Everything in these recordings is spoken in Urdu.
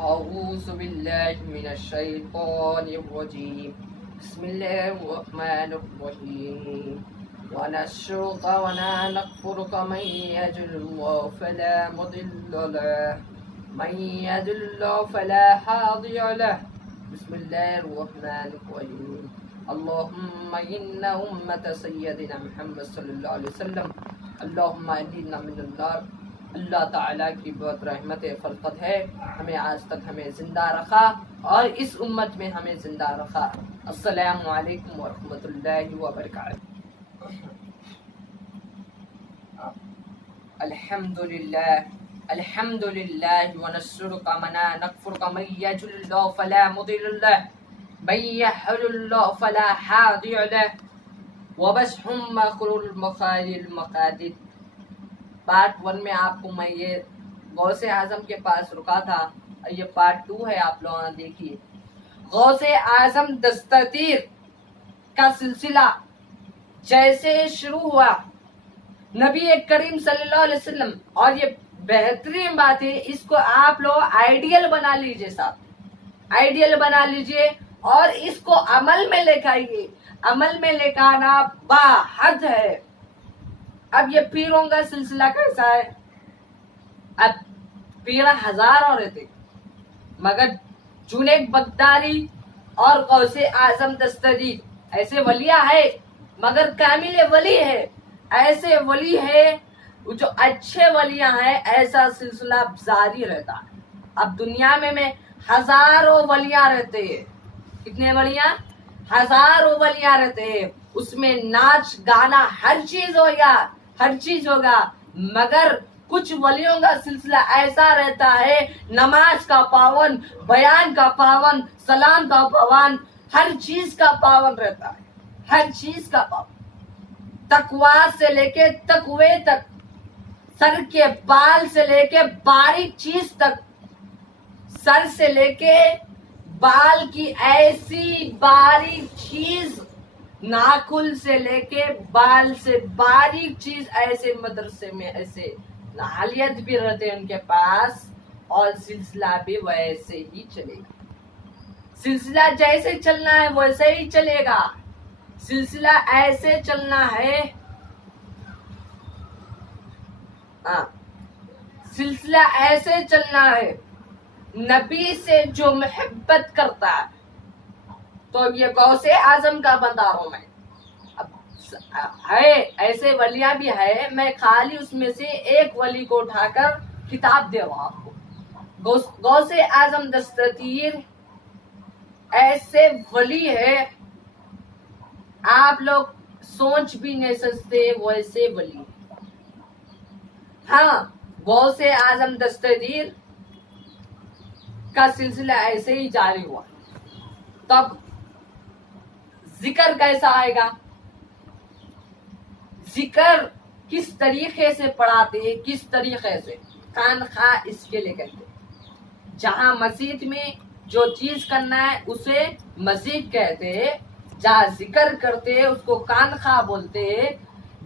أعوذ بالله من الشيطان الرجيم بسم الله الرحمن الرحيم ونشرك ولا نكفرك من يهد الله فلا مضل له من يهد الله فلا هادي له بسم الله الرحمن الرحيم اللهم إن أمة سيدنا محمد صلی اللہ علیہ وسلم اللهم أجرنا من النار. اللہ تعالیٰ کی بہت رحمت فلقت ہے، ہمیں آج تک ہمیں زندہ رکھا اور اس امت میں ہمیں زندہ رکھا. السلام علیکم ورحمۃ اللہ وبرکاتہ. الحمد للہ ونشرک منا نکفرک من یهد اللہ فلا مضل له من يهد اللہ فلا هادی له وبشهم مخلوق المخال المقادد. پارٹ 1 میں آپ کو میں یہ غوث اعظم کے پاس رکا تھا، یہ پارٹ 2 ہے. آپ لوگوں نے دیکھیے غوث اعظم دستگیر کا سلسلہ جیسے شروع ہوا نبی کریم صلی اللہ علیہ وسلم، اور یہ بہترین بات ہے، اس کو آپ لوگ آئیڈیل بنا لیجئے، صاحب آئیڈیل بنا لیجئے اور اس کو عمل میں لے کے آئیے. عمل میں لے کے آنا با حد ہے. اب یہ پیروں کا سلسلہ کیسا ہے؟ اب پیر ہزاروں رہتے مگر جنید بغدادی اور غوث اعظم دستگیر ایسے ولیاں ہے مگر کامل ولی ہے، ایسے ولی ہے جو اچھے ولیاں ہیں. ایسا سلسلہ جاری رہتا ہے. اب دنیا میں ہزاروں ولیاں رہتے ہیں. کتنے ولیاں؟ ہزاروں ولیاں رہتے ہیں. اس میں ناچ گانا ہر چیز ہوگا، ہر چیز ہوگا، مگر کچھ ولیوں کا سلسلہ ایسا رہتا ہے، نماز کا پابند، بیان کا پابند، سلام کا پابند، ہر چیز کا پابند رہتا ہے، ہر چیز کا پابند. تقوی سے لے کے تقوی تک، سر کے بال سے لے کے باریک چیز تک، سر سے لے کے بال کی ایسی باریک چیز، ناخن سے لے کے بال سے باریک چیز، ایسے مدرسے میں ایسے اہلیت بھی رہتے ان کے پاس، اور سلسلہ بھی ویسے ہی چلے گا. سلسلہ جیسے چلنا ہے ویسے ہی چلے گا. سلسلہ ایسے چلنا ہے، سلسلہ ایسے چلنا ہے. نبی سے جو محبت کرتا ہے، تو یہ غوث اعظم کا بتا رہا ہوں میں. اب ہے ایسے ولیاں بھی ہے، میں خالی اس میں سے ایک ولی کو اٹھا کر کتاب دے رہا ہوں آپ کو. غوث اعظم دستگیر ایسے ولی ہے آپ لوگ سوچ بھی نہیں سکتے، ویسے ولی ہے. ہاں، غوث اعظم دستگیر کا سلسلہ ایسے ہی جاری ہوا. تب ذکر کیسا آئے گا؟ ذکر کس طریقے سے پڑھاتے ہیں، کس طریقے سے؟ خانخواہ اس کے لیے کہتے ہیں. جہاں مسجد میں جو چیز کرنا ہے اسے مسجد کہتے ہیں، جہاں ذکر کرتے ہیں اس کو خانخواہ بولتے ہیں،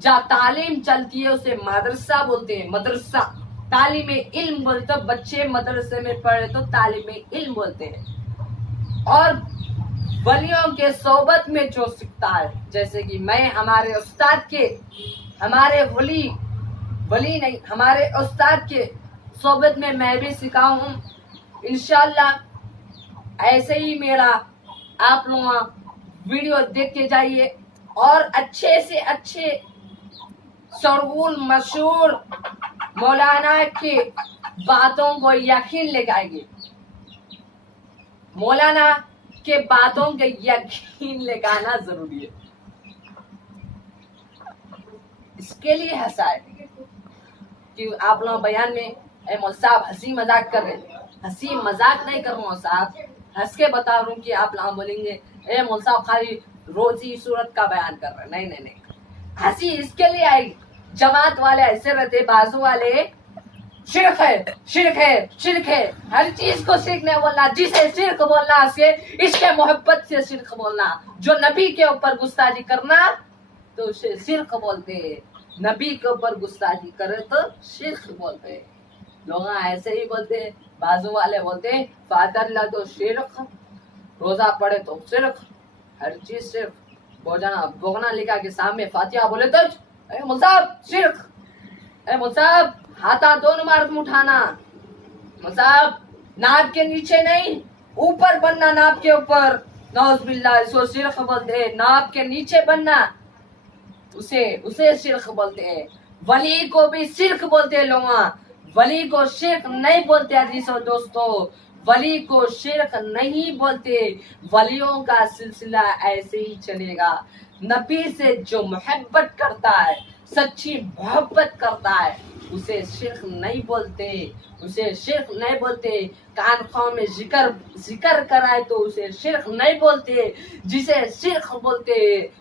جہاں تعلیم چلتی ہے اسے مدرسہ بولتے ہیں. مدرسہ تعلیم علم بولتے، تو بچے مدرسے میں پڑھے تو تعلیم علم بولتے ہیں. اور ولیوں کے صحبت میں جو سیکھتا ہے، جیسے کہ میں ہمارے استاد کے، ہمارے ولی نہیں، ہمارے استاد کے صحبت میں میں بھی سکھا ہوں. انشاءاللہ ایسے ہی میرا آپ لوگ ویڈیو دیکھ کے جائیے اور اچھے سے اچھے شرغول مشہور مولانا کی باتوں کو یقین لے جائیں گے. مولانا کے باتوں کے یقین لے کے آنا ضروری ہے. اس کے لیے ہنسا ہے کہ آپ لوگ بیان میں اے مول صاحب ہنسی مذاق کر رہے ہیں. ہنسی مذاق نہیں کر رہا ہوں صاحب، ہنس کے بتا رہا ہوں کہ آپ لوگ بولیں گے اے مول صاحب خالی روزی صورت کا بیان کر رہے ہیں. نہیں، ہنسی اس کے لیے آئی. جماعت والے ایسے رہتے، بازو والے شرک ہے، شرک ہے، شرک ہے، ہر چیز کو شرک نہیں بولنا. جسے شرک بولنا اس کے محبت سے شرک بولنا. جو نبی کے اوپر گستاخی کرنا تو اسے شرک بولتے ہیں. نبی کے اوپر گستاخی کرے تو شرک بولتے ہیں. لوگ ایسے ہی بولتے ہیں، بازو والے بولتے ہیں فاتح اللہ تو شرک، روزہ پڑھے تو شرک، ہر چیز شرک، بوگنا لکھا کے سامنے فاتحہ بولے تو اے مصعب شرک، اے مصعب ہاتھا دونوں مرد اٹھانا، مصعب ناپ کے نیچے نہیں اوپر بننا، ناپ کے اوپر، نعوذ باللہ اس کو شرک بولتے ہیں، ناپ کے نیچے بننا اسے شرک بولتے ہیں۔ ولی کو بھی شرک بولتے ہیں لوگ، ولی کو شرک نہیں بولتے عزیزو دوستو، ولی کو شرک نہیں بولتے، ولیوں کا سلسلہ ایسے ہی چلے گا۔ نبی سے جو محبت کرتا ہے، سچی محبت کرتا ہے، اسے شرک نہیں بولتے، اسے شرک نہیں بولتے۔ کان خواہ میں ذکر کرائے تو اسے شرک نہیں بولتے، جسے شرک بولتے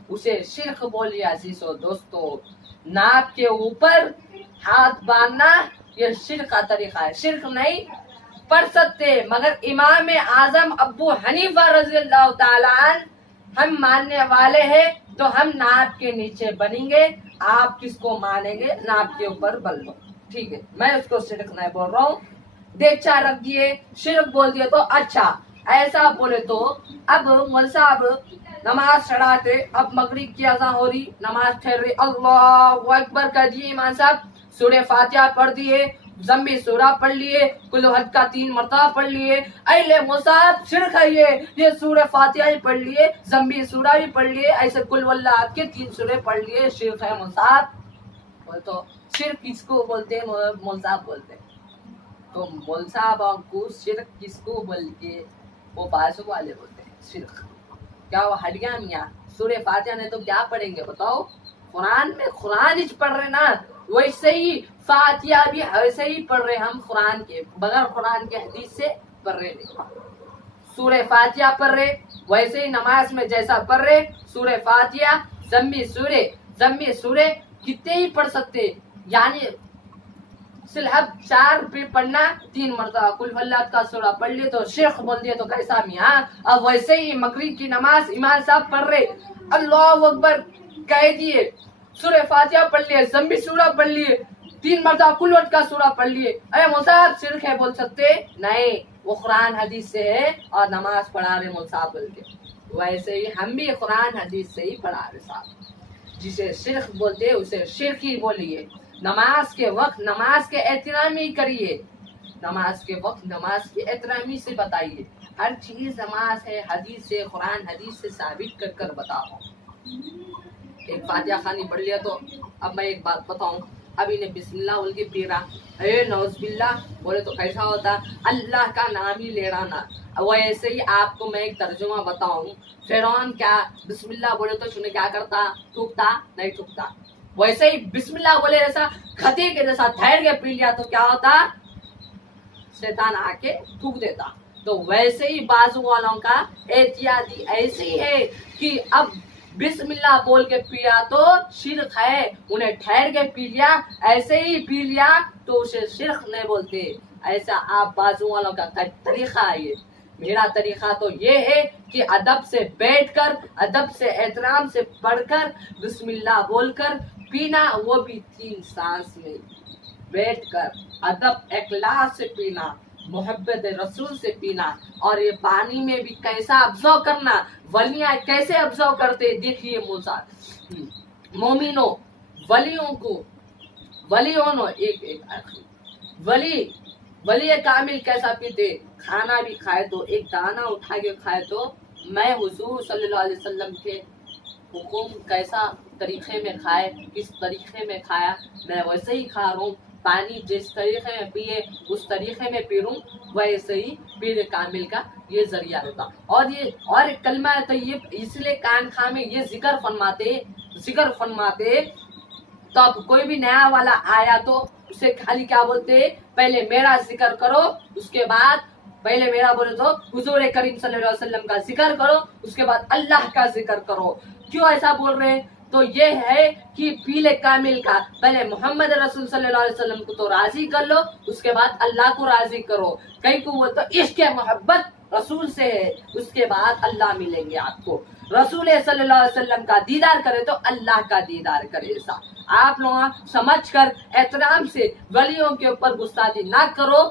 اسے شرک بولیے عزیزو دوستو۔ ناک کے اوپر ہاتھ باندھنا یہ شرک کا طریقہ ہے، شرک نہیں پڑھ سکتے، مگر امام اعظم ابو حنیفہ رضی اللہ تعالیٰ عنہ ہم ماننے والے ہیں تو ہم ناپ کے نیچے بنیں گے، آپ کس کو مانیں گے ناپ کے اوپر بن لو، ٹھیک ہے، میں اس کو شرک نہیں بول رہا ہوں۔ دیکچا رکھ دیے شرک بول دیے تو اچھا، ایسا بولے تو اب مول صاحب نماز چڑھاتے، اب مغرب کی اذان ہو رہی، نماز ٹھہر رہی، اللہ اکبر کر دیے امام صاحب، سورہ فاتحہ پڑھ دیے، ضمی سورہ پڑھ لیے، کل حد کا 3 مرتبہ پڑھ لیے، اہلِ مصعب شرک ہے یہ سورہ فاتحہ ہی پڑھ لیے، ضمی سورہ بھی پڑھ لیے، ایسے کل واللہ کے 3 سورے پڑھ لیے، شرک ہے مصعب۔ بول تو شرک کس کو بولتے ہیں؟ مول صاحب بولتے ہیں۔ تو مول صاحب کو شرک کس کو بول کے وہ بازو والے بولتے ہیں شرک، کیا وہ ہڈیاں میاں سورہ فاتحہ نے تو کیا پڑھیں گے بتاؤ؟ قرآن میں قرآن ہی پڑھ رہے نا، ویسے ہی فاتحہ بھی ایسے ہی پڑھ رہے، ہم قرآن کے بغیر قرآن کے حدیث سے پڑھ رہے نہیں، سورہ فاتحہ پڑھ رہے ویسے ہی نماز میں جیسا پڑھ رہے، سورہ فاتحہ ضمی سورہ کتنے ہی پڑھ سکتے، یعنی صرف 4 پہ پڑھنا، 3 مرتبہ کل اللہ کا سورہ پڑھ لیے تو شیخ بول دیے تو کیسا میاں؟ اب ویسے ہی مغرب کی نماز امام صاحب پڑھ رہے، اللہ اکبر کہہ دیے، سورہ فاتحہ پڑھ لیے، ضمی سورہ پڑھ لیے، 3 مرتبہ کل کا سورہ پڑھ لیے، اے مصعب شرک ہے بول سکتے؟ نہیں، وہ قرآن حدیث سے ہے اور نماز پڑھا رہے مصعب بول کے، ویسے ہی ہم بھی قرآن حدیث سے ہی پڑھا رہے صاحب، جسے شرک بولتے اسے شرک ہی بولیے۔ نماز کے وقت نماز کے احترامی کریے، نماز کے وقت نماز کے احترامی سے بتائیے، ہر چیز نماز ہے، حدیث سے، قرآن حدیث سے ثابت کر بتاؤ۔ ایک فاتحہ خانی پڑھ لیا تو اب میں ایک بات بتاؤں، اب انہیں بسم اللہ بول کے پی رہا، اے نعوذ باللہ بولے تو کیسا ہوتا؟ اللہ کا نام ہی لے رہا نا۔ ویسے ہی آپ کو میں ایک ترجمہ بتاؤں، فرعون کیا بسم اللہ بولے تو چنے کیا کرتا؟ تھوکتا نہیں تھوکتا، ویسے ہی بسم اللہ بولے جیسا کھتی کے جیسا ٹھہر کے پی لیا تو کیا ہوتا؟ شیطان آ کے تھوک دیتا۔ تو ویسے ہی بازو والوں کا احتیاطی ایسی ہے کہ اب بسم اللہ بول کے پیا تو شرک ہے، انہیں ٹھہر کے پی لیا، ایسے ہی پی لیا تو اسے شرک نہیں بولتے۔ ایسا آپ بازو والوں کا طریقہ ہے۔ میرا طریقہ تو یہ ہے کہ ادب سے بیٹھ کر، ادب سے احترام سے پڑھ کر، بسم اللہ بول کر پینا، وہ بھی 3 سانس میں بیٹھ کر، ادب اخلاق سے پینا، محبت رسول سے پینا، اور یہ پانی میں بھی کیسا ابزرو کرنا، ولیاں کیسے ابزرو کرتے دیکھیے موسیٰ مومنوں، ولیوں ولی کامل کیسا پیتے، کھانا بھی کھائے تو ایک دانہ اٹھا کے کھائے تو میں حضور صلی اللہ علیہ وسلم کے حکم کیسا طریقے میں کھائے، کس طریقے میں کھایا، میں ویسے ہی کھا رہا ہوں، پانی جس طریقے میں پیے اس طریقے میں پی رہوں، ویسے ہی پیر کامل کا یہ ذریعہ ہوتا۔ اور ایک کلمہ طیب اس لیے کان خواہ میں یہ ذکر فرماتے تو اب کوئی بھی نیا والا آیا تو اسے خالی کیا بولتے؟ پہلے میرا ذکر کرو، اس کے بعد پہلے میرا بولے تو حضور کریم صلی اللہ علیہ وسلم کا ذکر کرو، اس کے بعد اللہ کا ذکر کرو۔ کیوں ایسا بول رہے ہیں؟ تو یہ ہے کہ فیل کامل کا پہلے محمد رسول صلی اللہ علیہ وسلم کو تو راضی کر لو، اس کے بعد اللہ کو راضی کرو. کئی کو وہ تو عشق محبت رسول سے ہے، اس کے بعد اللہ ملیں گے آپ کو. رسول صلی اللہ علیہ وسلم کا دیدار کرے تو اللہ کا دیدار کرے. ایسا آپ لوگ سمجھ کر احترام سے ولیوں کے اوپر گستاخی نہ کرو.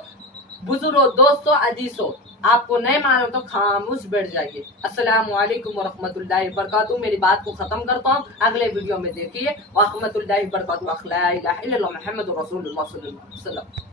بزرگوں، دوستوں، عزیزوں، آپ کو نہیں مانو تو خاموش بیٹھ جائیے. السلام علیکم ورحمۃ اللہ وبرکاتہ. میری بات کو ختم کرتا ہوں، اگلے ویڈیو میں دیکھیے. ورحمۃ اللہ وبرکاتہ. لا الہ الا اللہ محمد رسول اللہ صلی اللہ علیہ وسلم.